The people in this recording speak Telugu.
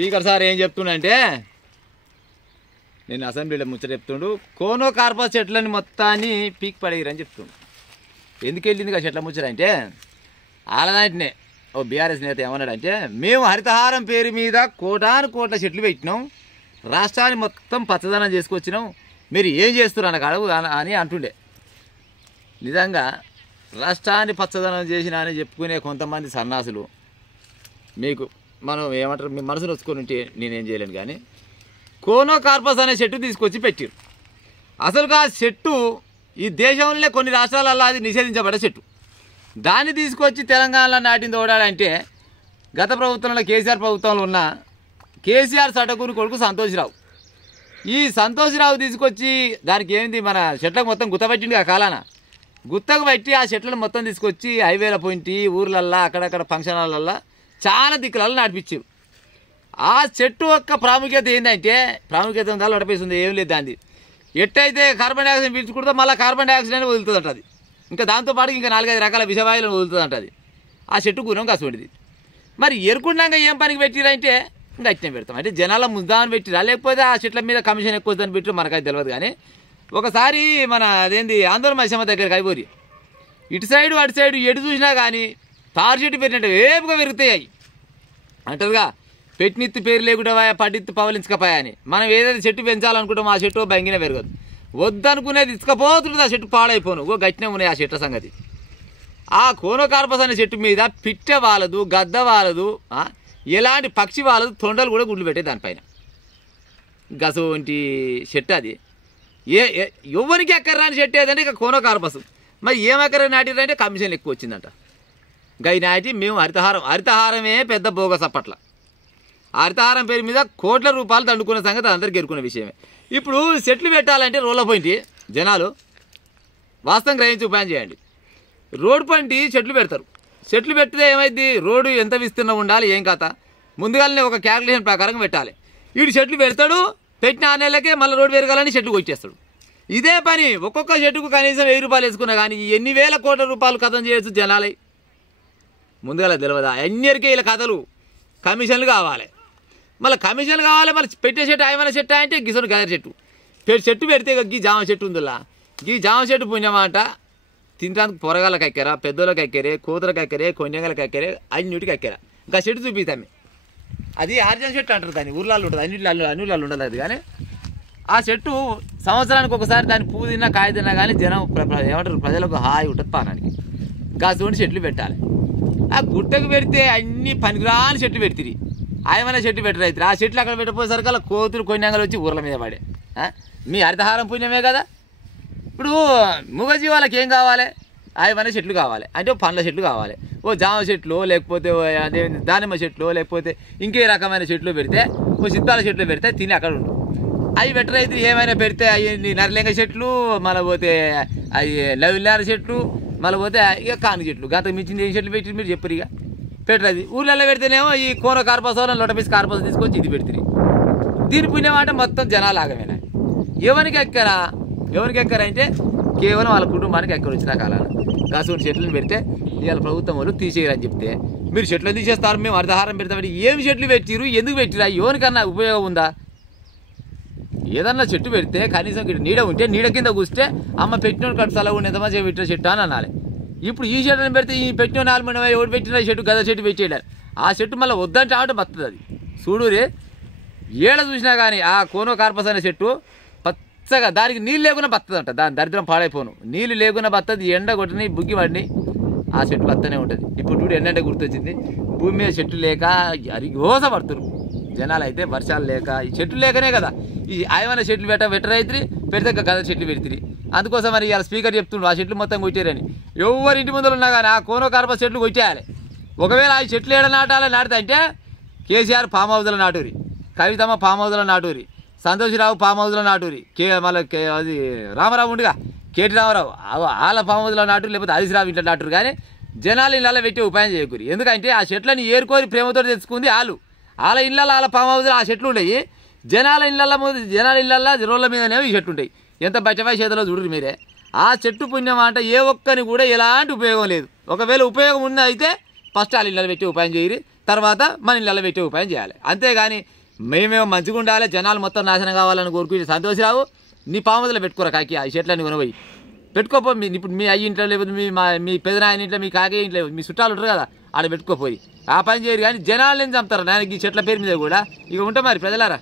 స్పీకర్ సార్ ఏం చెప్తుండంటే నేను అసెంబ్లీలో ముచ్చట చెప్తుండు కోనో కార్పస్ చెట్లని మొత్తాన్ని పీక్ పడేయరని చెప్తుండు. ఎందుకు వెళ్ళింది కదా చెట్ల ముచ్చట అంటే ఆలదాంటినే ఓ బీఆర్ఎస్ నేత ఏమన్నాడంటే మేము హరితహారం పేరు మీద కోట్ల చెట్లు పెట్టినాం, రాష్ట్రాన్ని మొత్తం పచ్చదనం చేసుకొచ్చినాం, మీరు ఏం చేస్తున్నారు అన్న అని అంటుండే. నిజంగా రాష్ట్రాన్ని పచ్చదనం చేసిన అని చెప్పుకునే కొంతమంది సన్నాసులు మీకు మనం ఏమంటారు మీ మనసును వచ్చుకొని ఉంటే నేనేం చేయలేను. కానీ కోనో కార్పస్ అనే చెట్టు తీసుకొచ్చి పెట్టారు. అసలుగా ఆ చెట్టు ఈ దేశంలో కొన్ని రాష్ట్రాలలో అది నిషేధించబడే చెట్టు. దాన్ని తీసుకొచ్చి తెలంగాణలో నాటింది ఓడాలంటే గత ప్రభుత్వంలో కేసీఆర్ ప్రభుత్వంలో ఉన్న కేసీఆర్ సటకూరు కొడుకు సంతోష్రావు, ఈ సంతోష్రావు తీసుకొచ్చి దానికి ఏంది మన చెట్లకు మొత్తం గుత్తపట్టింది ఆ కాలాన గుత్తకు పట్టి ఆ చెట్లను మొత్తం తీసుకొచ్చి హైవేల పోయింటి ఊర్లల్లో అక్కడక్కడ ఫంక్షన్ హాళ్ళల్లో చాలా దిక్కులలో నాటిపించారు. ఆ చెట్టు యొక్క ప్రాముఖ్యత ఏంటంటే ప్రాముఖ్యత ఉందా నడిపిస్తుంది ఏం లేదు. దాన్ని ఎట్టయితే కార్బన్ డైఆక్సైడ్ పీల్చుకుంటుందో మళ్ళీ కార్బన్ డైఆక్సైడ్ అనేది వదులుతుంది అంటది. ఇంకా దాంతోపాటు ఇంకా 4-5 రకాల విషవాయువులను వదులుతుంది అంటది. ఆ చెట్టు గుణం కసుపడింది. మరి ఎరుకున్నాక ఏం పనికి పెట్టిరంటే ఇంకా అట్నే పెడతాం అంటే జనాల ముద్దామని పెట్టిరా లేకపోతే ఆ చెట్ల మీద కమిషన్ ఎక్కువ దాన్ని పెట్టి మనకైతే తెలియదు. కానీ ఒకసారి మన అదేంది ఆందోళన మధ్యమ దగ్గరికి అయిపోయి ఇటు సైడు అటు సైడు ఎటు చూసినా కానీ తారు చెట్టు పెట్టినట్టు వేపుగా పెరుగుతాయి అవి అంటారుగా. పెట్టినెత్తి పేరు లేకుండా పడిత్తి పవలించకపోయా అని. మనం ఏదైతే చెట్టు పెంచాలనుకుంటాం ఆ చెట్టు బంగిన పెరగదు. వద్దనుకునేది ఇసుకపోతుంటుంది, ఆ చెట్టు పాడైపోను. గట్టినే ఉన్నాయి ఆ చెట్ల సంగతి. ఆ కోనో కార్పస్ అనే చెట్టు మీద పిట్టె వాలదు, గద్ద వాలదు, ఎలాంటి పక్షి వాలదు, తొండలు కూడా గుడ్లు పెట్టే దానిపైన. గసోంటి చెట్టు అది ఎవరికి ఎక్కర్రాని చెట్టు ఏదంటే ఇక కోనో కార్పస్. మరి ఏం ఎక్కర నాటిరంటే కమిషన్ ఎక్కువ వచ్చిందంట. గై నాటి మేము హరితహారమే పెద్ద బోగస్ అప్పట్ల. హరితహారం పేరు మీద కోట్ల రూపాయలు దండుకున్న సంగతి అందరికీ ఎరుకున్న విషయమే. ఇప్పుడు చెట్లు పెట్టాలంటే రోడ్ల పోయింటి జనాలు వాస్తవం గ్రహించి ఉపాయం చేయండి. రోడ్డు పంటి చెట్లు పెడతారు. చెట్లు పెడితే ఏమైంది, రోడ్డు ఎంత విస్తీర్ణం ఉండాలి ఏం కథ ముందుగానే ఒక క్యాల్కులేషన్ ప్రకారం పెట్టాలి. వీడు చెట్లు పెడతాడు, పెట్టిన 6 నెలలకే మళ్ళీ రోడ్డు పెరగాలని చెట్లు కొట్టేస్తాడు. ఇదే పని ఒక్కొక్క చెట్టుకు కనీసం 1000 రూపాయలు వేసుకున్నా కానీ ఎన్ని వేల కోట్ల రూపాయలు కథం చేయొచ్చు జనాలై. ముందుగా తెలియదా అన్నిటికీ వీళ్ళ కథలు కమిషన్లు కావాలి. మళ్ళీ కమిషన్లు కావాలి. మళ్ళీ పెట్టే చెట్టు ఏమైనా చెట్టు అంటే గిసోని గదర్ చెట్టు చెట్టు పెడితే గీ జామ చెట్టు ఉందిలా, గీ జామ చెట్టు పుణ్యమాట తినడానికి పొరగాళ్ళకి ఎక్కరా, పెద్దోళ్ళకి ఎక్కరే, కూతురికి ఎక్కరే, కొన్యంగలకి ఎక్కరే, అన్నిటికి ఎక్కరా. ఇంకా చెట్టు చూపిస్తామే అది ఆర్జన్ చెట్టు అంటారు. దాన్ని ఊర్లలో ఉంటుంది, అన్నిళ్ళు ఉండదు అది. కానీ ఆ చెట్టు సంవత్సరానికి ఒకసారి దాన్ని పువ్వు తిన్నా కాయ తిన్నా కానీ జనం ఏమంటారు ప్రజలకు హాయి ఉంటుంది పానానికి. కాసుకొని చెట్లు పెట్టాలి. ఆ గుట్టకు పెడితే అన్ని పనికిరాని చెట్లు పెడితే ఆయమనే చెట్టు పెట్టరు అయితే ఆ చెట్లు అక్కడ పెట్టపోయేసరికల్లా కోతులు కొన్యంగలు వచ్చి ఊర్ల మీద పడే. మీ హరితహారం పుణ్యమే కదా. ఇప్పుడు మూగజీవాలకు ఏం కావాలి, ఆయమనే చెట్లు కావాలి అంటే పండ్ల చెట్లు కావాలి. ఓ జామ చెట్లు లేకపోతే అదే దానిమ్మ చెట్లు లేకపోతే ఇంకే రకమైన చెట్లు పెడితే ఓ సిద్ధాల చెట్లు పెడితే తిని అక్కడ ఉండు. అవి బెటర్ అయితే ఏమైనా పెడితే అవి నరలింగ చెట్లు, మళ్ళీ పోతే అవి లవిల్లార చెట్లు, మళ్ళీ పోతే ఇక కాను చెట్లు. గత మించింది ఏం చెట్లు పెట్టి మీరు చెప్పరు ఇక పెట్టరు. ఊర్లలో పెడితేనేమో ఈ కోనో కార్పస్ లొటపీస్ కార్పస్ తీసుకొచ్చి ఇది పెడుతుంది. దీని పుణ్యం అంటే మొత్తం జనాలు ఆగమేనా. ఎవరికి ఎక్కరంటే కేవలం వాళ్ళ కుటుంబానికి ఎక్కడ వచ్చినా కాలాలు కాసుకొని చెట్లను పెడితే ఇవాళ ప్రభుత్వం వాళ్ళు తీసేయరని చెప్తే మీరు చెట్లను తీసేస్తారు, మేము హరితహారం పెడతామంటే ఏమి చెట్లు పెట్టిరు, ఎందుకు పెట్టిరా, ఎవరికన్నా ఉపయోగం ఉందా? ఏదన్నా చెట్టు పెడితే కనీసం నీడ ఉంటే నీడ కింద కూస్తే అమ్మ పెట్టిన కట్టు సలహా ఉండి ఎంతమంది పెట్టిన చెట్టు అని అనాలి. ఇప్పుడు ఈ చెట్టుని పెడితే ఈ పెట్టిన 4 మంది ఎవరు పెట్టిన చెట్టు గద చెట్టు పెట్టేయాలి. ఆ చెట్టు మళ్ళీ వద్దంటే ఆట బతుంది. అది చూడురే ఏడ చూసినా కానీ ఆ కోనో కార్పస్ అనే చెట్టు పచ్చగా దానికి నీళ్ళు లేకుండా బతుందంట. దాని దరిద్రం పాడైపోను. నీళ్ళు లేకుండా బతుంది, ఎండ కొట్టిని బుగ్గి పడిని ఆ చెట్టు బత్తనే ఉంటుంది. ఇప్పుడు చూడు ఎన్నంటే గుర్తొచ్చింది, భూమి మీద చెట్టు లేక అరిగోస పడుతున్నారు జనాలు. అయితే వర్షాలు లేక ఈ చెట్లు లేకనే కదా ఈ ఆయమైన చెట్లు పెట్టరైతే పెడితే గద చెట్లు పెడితే. అందుకోసం మరి ఇలా స్పీకర్ చెప్తుండ్రు ఆ చెట్లు మొత్తం కొట్టారని. ఎవరి ఇంటి ముందర ఉన్నా కానీ ఆ కోనో కార్పస్ చెట్లు కొట్టేయాలి. ఒకవేళ ఆ చెట్లు ఏడ నాటాలి అంటే కేసీఆర్ ఫామ్ హౌస్లో నాటూరి, కవితమ్మ ఫామ్ హౌస్లో నాటూరి, సంతోష్రావు ఫామ్ హౌస్లో నాటూరి, మళ్ళీ అది రామారావు ఉండిగా కేటీ రామారావు వాళ్ళ ఫామ్ హౌస్లో నాటూరు, లేకపోతే హరీశ్రావు ఇంట్లో నాటూరు. కానీ జనాలు ఇళ్ళలో పెట్టి ఉపాయం చేయకూరి. ఎందుకంటే ఆ చెట్లని ఏరుకొని ప్రేమతో తెచ్చుకుంది వాళ్ళ ఇళ్ళల్లో వాళ్ళ ఫామ్ హౌస్లో ఆ చెట్లు ఉండయి. జనాల ఇళ్ళల్లో రోడ్ల మీదనేవి ఈ చెట్లు ఉంటాయి. ఎంత బచ్చవాయి చేతిలో చూడరు మీరే. ఆ చెట్టు పుణ్యం అంటే ఏ ఒక్కని కూడా ఎలాంటి ఉపయోగం లేదు. ఒకవేళ ఉపయోగం ఉన్న అయితే ఫస్ట్ వాళ్ళ ఇళ్ళలో పెట్టి ఉపాయం చేయరు. తర్వాత మన ఇళ్ళలో పెట్టే ఉపాయం చేయాలి. అంతేగాని మేమేమో మంచిగా ఉండాలి, జనాలు మొత్తం నాశనం కావాలని కోరుకుని సంతోషరావు నీ పాముదలో పెట్టుకోరా కాకి ఆ చెట్లని కొనపోయి పెట్టుకోపో. ఇప్పుడు మీ అయ్యి ఇంట్లో లేకపోతే మీ పెదనాయన ఇంట్లో, మీ కాకి ఇంట్లో, మీ చుట్టాలు ఉంటారు కదా, ఆడ పెట్టుకోపోయి ఆ పని చేయరు. కానీ జనాలని చంపుతారు నాయనకి ఈ చెట్ల పేరు మీద కూడా. ఇక ఉంటా మరి ప్రజలారా.